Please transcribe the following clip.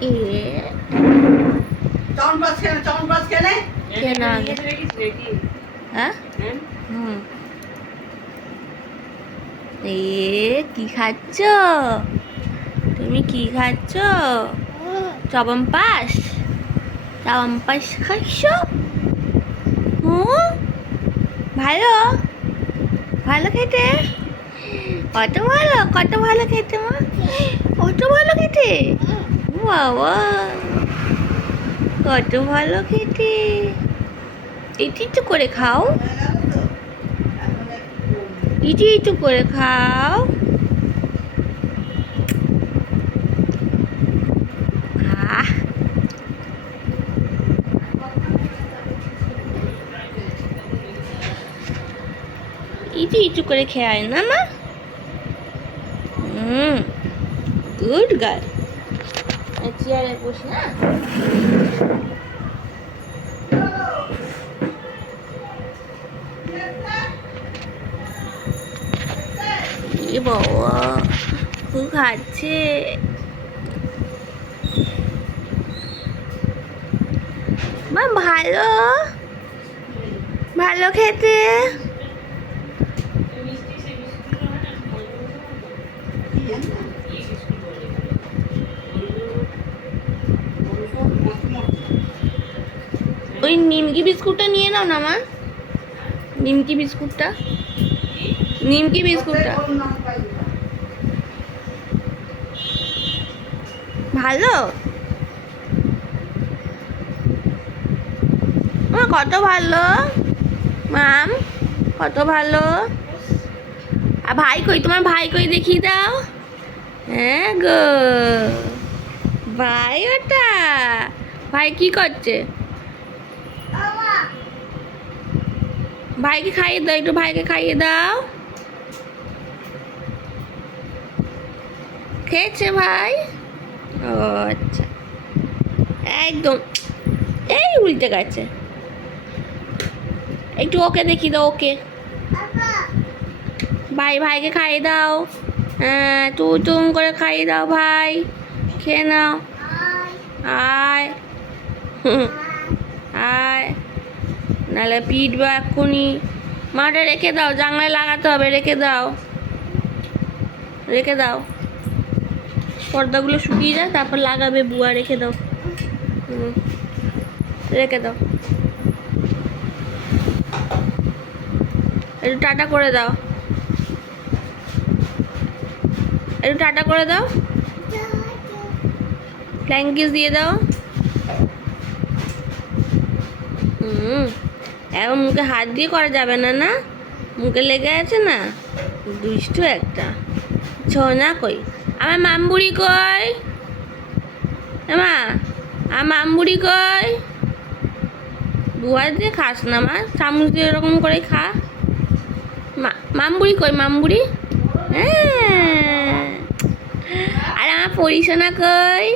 এ চমপাস খেলে কেনা হ্যাঁ হুম এ কি খাচ্ছ তুমি কি খাচ্ছ চবনপাস চবনপাস খাচ্ছ হুম ভালো ভালো খেতে কত ভালো খেতে মা কত ভালো খেতে বাবা কত ভালো খেতে ইটি তো করে খাও ইটি একটু করে খাও আহ ইটি একটু করে খেয়ায় না মা গুড গার্ল চেয়ারে বসে না এ বাবা খুব খাচ্ছে মা ভালো ভালো খেতে ওই নিমকি বিস্কুটটা নিয়ে নাও না মা নিমকি বিস্কুটটা ভালো কত ভালো মাম কত ভালো আর ভাই কই তোমার ভাই কই দেখিয়ে দাও হ্যাঁ গো ভাই ওটা ভাই কি করছে ভাইকে খাইয়ে দাও একটু ভাইকে খাইয়ে দাও খেয়েছে ভাই ও আচ্ছা একদম এই উল্টে গেছে একটু ওকে দেখি দাও ওকে ভাইকে খাইয়ে দাও হ্যাঁ তুম করে খাইয়ে দাও ভাই খেয়ে নাও আয় আয় নাহলে পিটবা এক্ষুনি মাঠে রেখে দাও জানলায় লাগাতে হবে রেখে দাও পর্দাগুলো শুকিয়ে যায় তারপর লাগাবে বুয়া রেখে দাও রেখে দাও একটু টাটা করে দাও থ্যাংক ইউ দিয়ে দাও এখন মুখে হাত দিয়ে করা যাবে না না মুখে লেগে আছে না দুষ্টু একটা ছোনা কই আমার মামবুড়ি কই মা আমার মামবুড়ি কই বুয়া দিয়ে খাস না মা চামচ দিয়ে এরকম করে খা মামবুড়ি কই মামবুড়ি হ্যাঁ আর আমার পরিসোনা কই